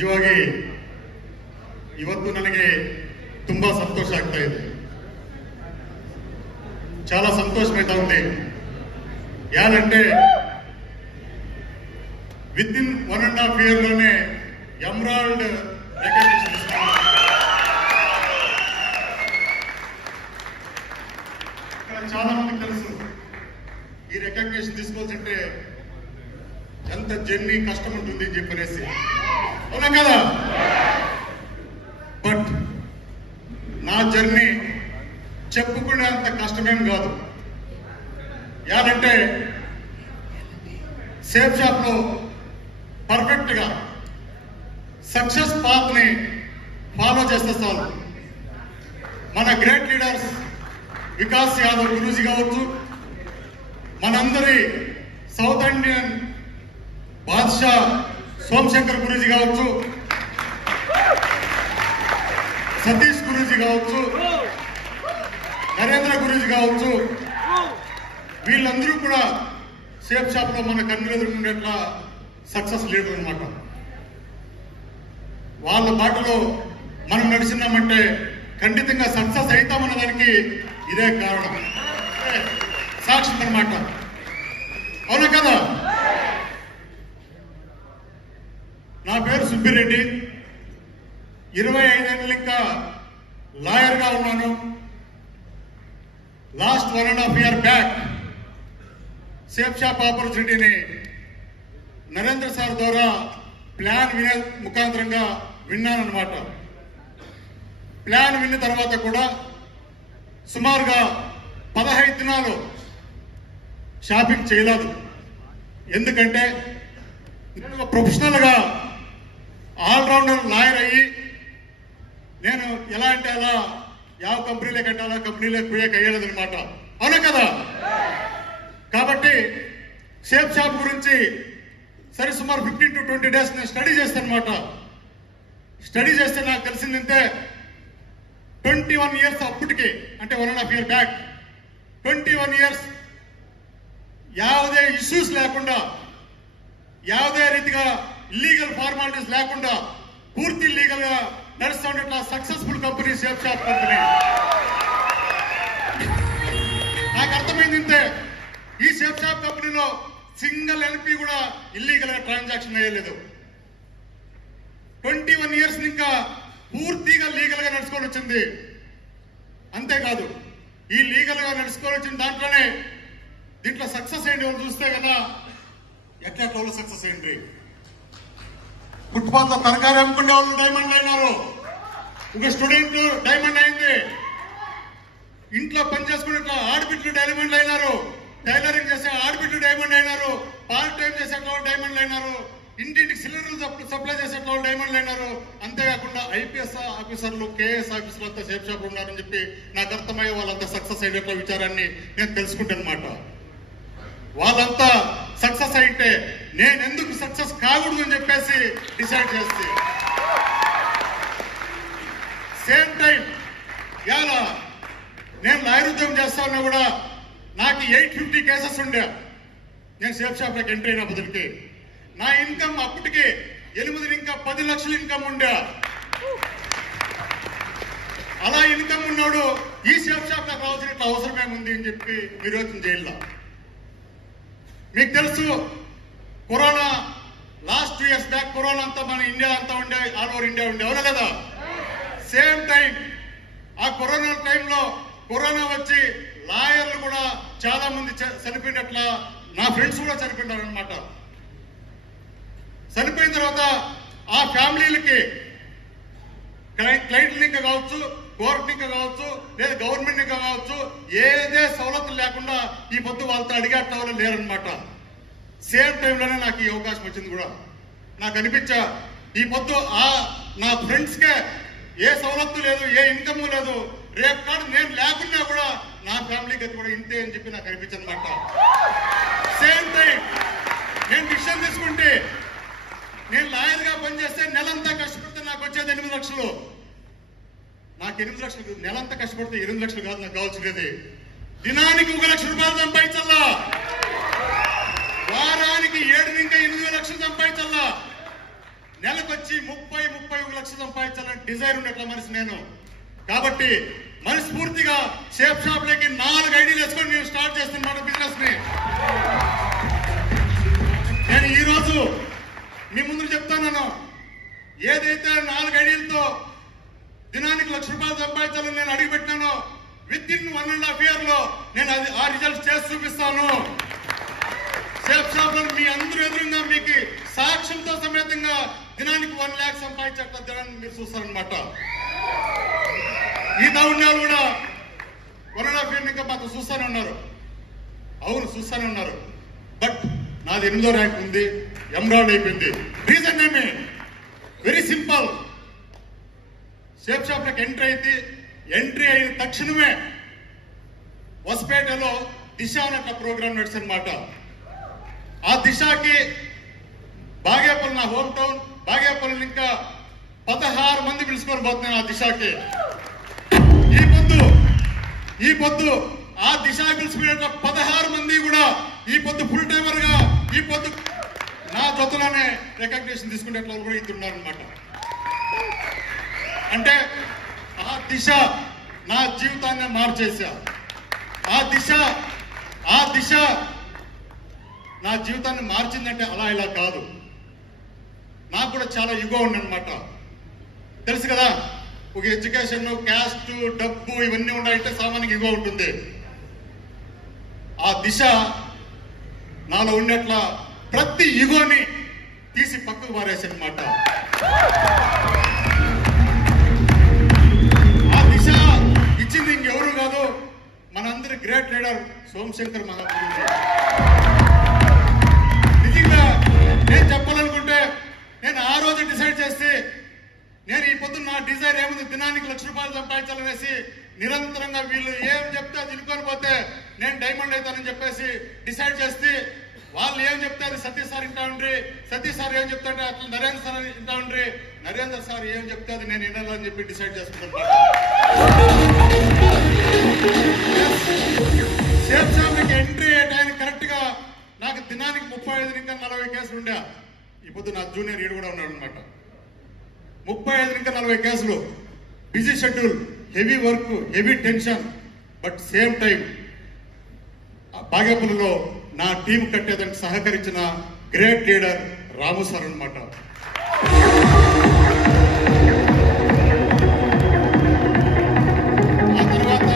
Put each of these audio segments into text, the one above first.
ನಿಜವಾಗಿ ಇವತ್ತು ನನಗೆ ತುಂಬಾ ಸಂತೋಷ ಆಗ್ತಾ ಇದೆ. చాలా సంతోషమైతా ఉంది. యాలంటే విత్ ఇన్ 1.5 years లోనే ఎమరాల్డ్ రికగ్నిషన్ ఇస్తున్నారు. చాలా మందికి తెలుసు ఈ రికగ్నిషన్ తీసుకోవాల్సింటే ఎంత జర్నీ కష్టం ఉంటుంది అని చెప్పనేసి, అవునా కదా? బట్ నా జర్నీ చెప్పుకునే అంత కష్టమేం కాదు. యాదంటే సేఫ్ షాప్ లో పర్ఫెక్ట్ గా సక్సెస్ పాత్ ని ఫాలో చేస్తే చాలు. మన గ్రేట్ లీడర్స్ వికాస్ యాదవ్ గురూజీ కావచ్చు, మనందరి సౌత్ ఇండియన్ బాద్షా సోమశంకర్ గురూజీ కావచ్చు, సతీష్ గురూజీ కావచ్చు, నరేంద్ర గురూజీ కావచ్చు, వీళ్ళందరూ కూడా సేఫ్ షాప్ లో మన కన్ను ఎదుర్కొనేట్లా సక్సెస్ లీడర్ అనమాట. వాళ్ళ బాటలో మనం నడిచినామంటే ఖండితంగా సక్సెస్ అవుతామన్న దానికి ఇదే కారణం, సాక్ష్యం అనమాట. అవునా కదా? నా పేరు సుబ్బిరెడ్డి. 25 ఏళ్ళు ఇంకా లాయర్ గా ఉన్నాను. Last 1.5 years back Safe Shop ఆపర్చునిటీని నరేంద్ర సార్ ద్వారా ప్లాన్ వినే ముఖాంతరంగా విన్నానమాట. ప్లాన్ విన్న తర్వాత కూడా సుమారుగా 15 దినాలు షాపింగ్ చేయలేదు. ఎందుకంటే నేను ప్రొఫెషనల్ గా ఆల్రౌండర్ లాయర్ అయ్యి నేను ఎలా అంటే అలా ಯಾವ కంపెనీలే కట్టాలా కంపెనీలే పోయేకి అయ్యేదనమాట. అవునా కదా? కాబట్టి సేఫ్ షాప్ గురించి సరే సుమారు 15 to 20 days నేను స్టడీ చేస్తాను అనమాట. స్టడీ చేస్తే నాకు తెలిసిందంటే 21 years అప్పటికి, అంటే 1.5 years బ్యాక్ 21 years ಯಾವುದೇ ఇష్యూస్ లేకుండా, ಯಾವುದೇ ರೀತಿగా ఇల్లీగల్ ఫార్మాలిటీస్ లేకుండా పూర్తి లీగల్ గా నడుస్తూ ఉండే successful company safe shop company. నాకు అర్థమైందంటే ఈ సేఫ్ షాప్ కంపెనీలో సింగిల్ ఎల్పీ కూడా ఇల్లీగల్ గా ట్రాన్సాక్షన్ అయ్యలేదు. 21 years ఇంకా పూర్తిగా లీగల్ గా నడుచుకొని వచ్చింది. అంతేకాదు ఈ లీగల్ గా నడుచుకొని వచ్చిన దాంట్లోనే దీంట్లో సక్సెస్ అయ్యింది వాళ్ళు చూస్తే కదా, ఎట్లా సక్సెస్ అయ్యింది. ఫుట్పాత్ లో తరకారీ అమ్ముకునే వాళ్ళు డైమండ్ అయినారు, ఒక స్టూడెంట్ డైమండ్ అయింది, ఇంట్లో పని చేసుకునే ఆడబిడ్డలు డైమండ్ అయినారు, టైలరింగ్ చేసే ఆడబిడ్డలు డైమండ్ అయినారు, పార్ట్ టైం చేసేటోళ్ళు డైమండ్ అయినారు, ఇంటింటికి సిలిండర్లు సప్లై చేసేటోళ్ళు డైమండ్ అయినారు. అంతేకాకుండా ఐపీఎస్ ఆఫీసర్లు, కేఎస్ ఆఫీసర్లు అంతా సేఫ్ షాప్ ఉన్నారని చెప్పి నాకు అర్థమయ్యే వాళ్ళంతా సక్సెస్ అయ్యేట్ల విచారాన్ని నేను తెలుసుకుంటాను అనమాట. వాళ్ళంతా సక్సెస్ అయితే నేను ఎందుకు సక్సెస్ కాకూడదు అని చెప్పేసి డిసైడ్ చేస్తే, సేమ్ టైం ఇవాళ నేను లాయర్ ఉద్యోగం చేస్తా ఉన్నా కూడా నాకు 850 కేసెస్ ఉండే. నేను సేఫ్ షాప్ లోకి ఎంట్రీ అయిన బదులుకి నా ఇన్కమ్ అప్పటికి 8 ఇంకా 10 లక్షల ఇన్కమ్ ఉండే. అలా ఇన్కమ్ ఉన్నాడు ఈ సేఫ్ షాప్ నాకు రావాల్సిన అవసరమేముంది అని చెప్పి విరోధం చేయాల. మీకు తెలుసు corona last 2 years back corona అంతా మన ఇండియా అంతా ఉండే, ఆల్ ఓవర్ ఇండియా ఉండే, అవునా కదా? సేమ్ టైం ఆ కరోనా టైంలో కరోనా వచ్చి లాయర్లు కూడా చాలా మంది చనిపోయినట్ల నా ఫ్రెండ్స్ కూడా చనిపోయినారు అనమాట. చనిపోయిన తర్వాత ఆ ఫ్యామిలీలకి క్లయింట్లు ఇంకా కావచ్చు, కోర్టు ఇంకా కావచ్చు, లేదా గవర్నమెంట్ ఇంకా కావచ్చు, ఏదే సవలతులు లేకుండా ఈ పొద్దు వాళ్ళతో అడిగేట వాళ్ళు లేరనమాట. సేమ్ టైంలోనే నాకు ఈ అవకాశం వచ్చింది కూడా. నాకు అనిపించా ఈ పొద్దు నా ఫ్రెండ్స్ కే ఏ సవలత్తు లేదు, ఏ ఇన్కమ్ లేదు, రేపు కాదు నేను లేకున్నా కూడా నా ఫ్యామిలీ గతి కూడా ఇంతే అని చెప్పి నాకు అనిపించింది అనమాట. సేమ్ టైం నేను డిసిషన్ తీసుకుంటే నేను లాయర్ గా పనిచేస్తే నెలంతా కష్టపడితే నాకు వచ్చేది 8 లక్షలు. నాకు 8 లక్షలు నెలంతా కష్టపడితే 8 లక్షలు కాదు నాకు కావాల్సినది. దినానికి 1 లక్ష రూపాయలు సంపాదించాలా, వారానికి 7 ఇంకా 8 లక్షలు సంపాదించాలా. నెలకొచ్చి 30-31 లక్షలు సంపాదించాలని డిజైర్ ఉండేట్ల మనిషి నేను. కాబట్టి మనస్ఫూర్తిగా షేప్ షాప్ లోకి 4 ఐడీలు వేసుకొని నేను స్టార్ట్ చేస్తున్నమాట బిజినెస్ ని. నేను ఈ రోజు మీ ముందు చెప్తాను, ఏదైతే 4 ఐడీలతో దినానికి ₹1,00,000 సంపాదించాలని నేను అడిగిపెట్టినానో విత్ ఇన్ 1.5 year లో నేను ఆ రిజల్ట్స్ చేసి చూపిస్తాను. షేప్ షాప్ లో మీ అందరూ ఎదురుగా మీకు సాక్ష్యంతో సమేతంగా దినానికి 1 lakh సంపాదించేట దినాన్ని మీరు చూస్తారనమాట. ఈ దావుణ్యాలు కూడా 1.5 year ఇంకా మాకు చూస్తానే ఉన్నారు. అవును చూస్తానే ఉన్నారు. బట్ నాది 8వ ర్యాంక్ ఉంది, ఎంబ్రాయిడ్ అయిపోయింది. రీజన్ ఏమి? Very simple. షేప్ షాప్ లోకి ఎంట్రీ అయిన తక్షణమే వస్పేటలో దిశ అనే ప్రోగ్రామ్ నడిచనమాట. ఆ దిశకి బాగేపల్లి నా హోమ్ టౌన్, బాగేపల్లి ఇంకా 16 మంది పిలుచుకొని పోతున్నాను ఆ దిశకి. ఈ పొద్దు ఆ దిశ పిలుచుకునే 16 మంది కూడా ఈ పొద్దు ఫుల్ టైమర్ గా ఈ పొద్దు నా జొత్తలోనే రికగ్నిషన్ తీసుకునేట్లు కూడా ఇస్తున్నారు అనమాట. అంటే ఆ దిశ నా జీవితాన్ని మార్చేసా. ఆ దిశ నా జీవితాన్ని మార్చిందంటే అలా ఇలా కాదు. నాకు కూడా చాలా ఇగో ఉందన్నమాట. తెలుసు కదా, ఒక ఎడ్యుకేషన్, క్యాస్ట్, డబ్బు ఇవన్నీ ఉన్నాయంటే సామాన్యంగా ఇగో ఉంటుంది. ఆ దిశ నాలో ఉన్నట్ల ప్రతి ఇగోని తీసి పక్కకు పారేసనమాట. ఆ దిశ ఇచ్చింది ఇంకెవరు కాదు, మనందరి గ్రేట్ లీడర్ సోమశంకర్ మహాప్రభు. నిజంగా నేను చెప్పాలనుకుంటే నేను ఆ రోజు డిసైడ్ చేస్తే నేను ఈ పొద్దున్న నా డిజైర్ ఏముంది, దినానికి ₹1,00,000 సంపాదించాలనేసి నిరంతరంగా వీళ్ళు ఏం చెప్తే అది వినుకొని పోతే నేను డైమండ్ అవుతానని చెప్పేసి డిసైడ్ చేస్తే, వాళ్ళు ఏం చెప్తే అది సతీష్ సార్ వింటా ఉండ్రి, సతీష్ సార్ ఏం చెప్తాంటే అట్లా నరేంద్ర సార్ వింటా ఉండ్రి, నరేంద్ర సార్ ఏం చెప్తే అది నేను వినాలని చెప్పి డిసైడ్ చేసుకుంటాను. షేప్ షాప్కి ఎంట్రీ అయ్యే టైం కరెక్ట్ గా నాకు దినానికి 35 ఇంకా 40 కేసులు ఉండే. ఈ పొద్దు నా జూనియర్ ఈడు కూడా ఉన్నాడు అనమాట. 35 ఇంకా 40 కేసులు, busy schedule, heavy work, heavy tension. But same time బాగేపల్లిలో నా టీం కట్టేదానికి సహకరించిన గ్రేట్ లీడర్ రాము సార్ అనమాట. ఆ తర్వాత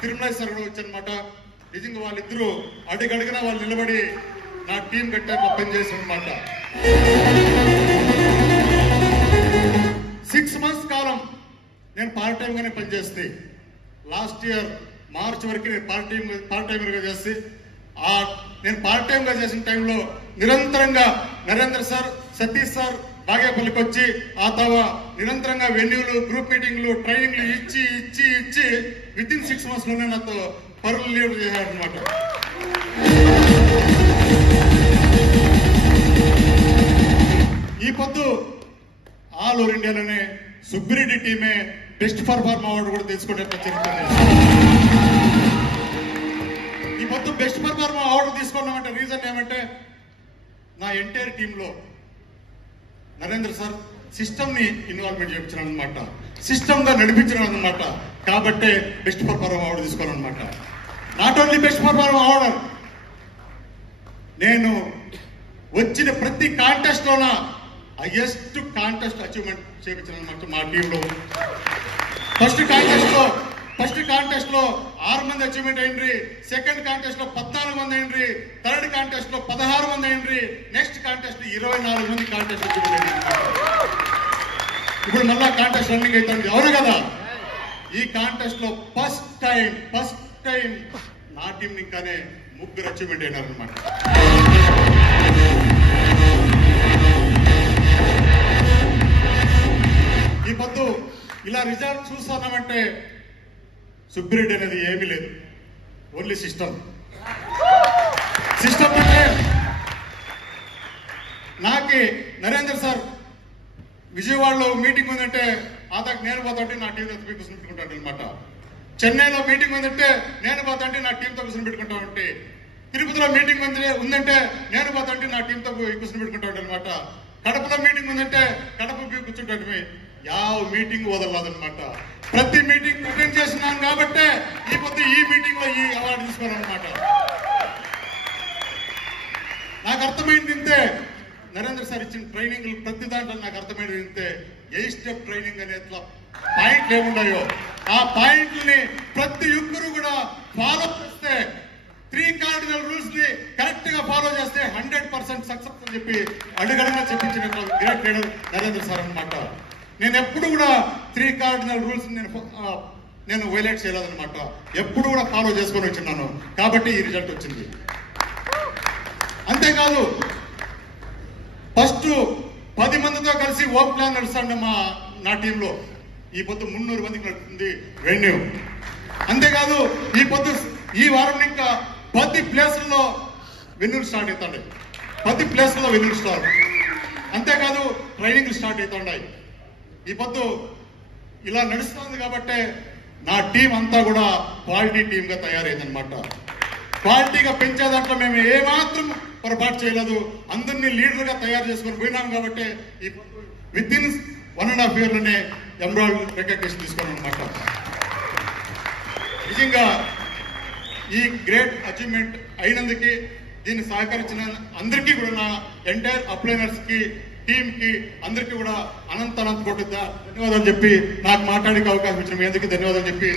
తిరుమల సార్ కూడా వచ్చారనమాట. నిజంగా వాళ్ళిద్దరూ అడుగడుగునా వాళ్ళు నిలబడి నా టీం కట్టాక పనిచేసి అనమాట. 6 months కాలం నేను పార్ట్ టైం గానే పనిచేస్తే, లాస్ట్ ఇయర్ మార్చ్ వరకు నేను పార్ట్ టైమర్ గా చేస్తే, నేను పార్ట్ టైం గా చేసిన టైంలో నిరంతరంగా నరేంద్ర సార్, సతీష్ సార్ బాగేపల్లికి వచ్చి ఆ తర్వాత నిరంతరంగా వెన్యూలు, గ్రూప్ మీటింగ్లు, ట్రైనింగ్లు ఇచ్చి విత్ ఇన్ 6 months లోనే నాతో పరులు లీడ్ చేశారనమాట. ఈ పొద్దు ఆల్ ఓవర్ ఇండియాలోనే సుబ్బిరెడ్డి టీమే బెస్ట్ పర్ఫార్మర్ అవార్డు కూడా తీసుకునే చరిత్ర. ఈ పొద్దు బెస్ట్ పర్ఫార్మర్ అవార్డు తీసుకున్నామంటే రీజన్ ఏమంటే నా ఎంటైర్ టీంలో నరేంద్ర సార్ సిస్టమ్ ని ఇన్వాల్వ్మెంట్ చేయించినాను అనమాట, సిస్టమ్ గా నడిపించినాను అనమాట. కాబట్టే బెస్ట్ పర్ఫార్మర్ అవార్డు తీసుకోను అనమాట. Not only best performer award, నేను వచ్చిన ప్రతి కాంటెస్ట్ లోన హైయెస్ట్ కాంటెస్ట్ అచీవ్మెంట్ చేయించిన అనమాట మా టీంలో. ఫస్ట్ కాంటెస్ట్ లో 6 మంది అచీవ్మెంట్ అయిండ్రి, సెకండ్ కాంటెస్ట్ లో 14 మంది అయిండ్రి, థర్డ్ కాంటెస్ట్ లో 16 మంది అయిండ్రి, నెక్స్ట్ కాంటెస్ట్ 24 మంది కాంటెస్ట్ అచీవ్మెంట్ అయింది. ఇప్పుడు మళ్ళా కాంటెస్ట్ రన్నింగ్ అవుతుంది, అవును కదా. ఈ కాంటెస్ట్ లో ఫస్ట్ టైం నా టీం ఇంకానే 3 అచీవ్మెంట్ అయినారనమాట. ఈ పొద్దు ఇలా రిజల్ట్ చూస్తున్నామంటే సుబ్బిరెడ్డి అనేది ఏమీ లేదు, ఓన్లీ సిస్టమ్. అంటే నాకి నరేంద్ర సార్ విజయవాడలో మీటింగ్ ఉందంటే ఆదాకు నేను పోతాంటే నా టీంతో కూర్చొని పెట్టుకుంటాను అనమాట. చెన్నైలో మీటింగ్ ఉందంటే నేను పోతాంటే నా టీంతో కూర్చొని పెట్టుకుంటా ఉంటే, తిరుపతిలో మీటింగ్ ఉందంటే నేను పోతాంటే నా టీంతో కూర్చొని పెట్టుకుంటా ఉంటాను అనమాట. కడపలో మీటింగ్ ఉందంటే కడప కూర్చుంటే యావ మీటింగ్ వదలదనమాట. ప్రతి మీటింగ్ అటెండ్ చేసినాను కాబట్టే ఈ పొద్దు ఈ మీటింగ్ లో ఈ అవార్డు తీసుకోవాలన్నమాట. నాకు అర్థమైంది ఇంతే, నరేంద్ర సార్ ఇచ్చిన ట్రైనింగ్ ప్రతి దాంట్లో నాకు అర్థమైంది ఇంతే. 8 స్టెప్ ట్రైనింగ్ అనే పాయింట్లు ఏమున్నాయో ఆ పాయింట్లని ప్రతి ఒక్కరు కూడా ఫాలో చేస్తే 3 కార్డినల్ రూల్స్ ని కరెక్ట్ గా ఫాలో చేస్తే 100% సక్సెస్ అని చెప్పి అడుగడుగా చెప్పించిన గ్రేట్ లీడర్ నరేంద్ర సార్ అన్నమాట. నేను ఎప్పుడు కూడా 3 కార్డినల్ రూల్స్ నేను వైలేట్ చేయలేదన్నమాట. ఎప్పుడు కూడా ఫాలో చేసుకొని వచ్చిన్నాను కాబట్టి ఈ రిజల్ట్ వచ్చింది. అంతేకాదు ఫస్ట్ 10 మందితో కలిసి ఓప్ ప్లాన్ నడుస్తాండి నా టీంలో. ఈ పొద్దు 300 మందికి నడుస్తుంది వెన్యూ. అంతేకాదు ఈ వారం ఇంకా 10 ప్లేసుల్లో వెన్యూలు స్టార్ట్ అవుతాయి. 10 ప్లేసుల్లో వెన్యూలు స్టార్ట్. అంతేకాదు ట్రైనింగ్లు స్టార్ట్ అవుతున్నాయి. ఈ పొద్దు ఇలా నడుస్తుంది కాబట్టి నా టీం అంతా కూడా క్వాలిటీ టీంగా తయారైందనమాట. క్వాలిటీగా పెంచే దాంట్లో మేము ఏమాత్రం పొరపాటు చేయలేదు. అందరినీ లీడర్గా తయారు చేసుకొని పోయినాం కాబట్టి ఈ విత్ ఇన్ 1.5 yearలోనే ఎమరాల్డ్ రికగ్నిషన్ తీసుకున్నాం అనమాట. నిజంగా ఈ గ్రేట్ అచీవ్మెంట్ అయినందుకు దీన్ని సహకరించిన అందరికీ కూడా నా ఎంటైర్ అప్లైనర్స్ కి టీమ్ కి అందరికీ కూడా అనంత కోటి ధన్యవాదాలు చెప్పి నాకు మాట్లాడే అవకాశం ఇచ్చిన మీ అందరికీ ధన్యవాదాలు చెప్పి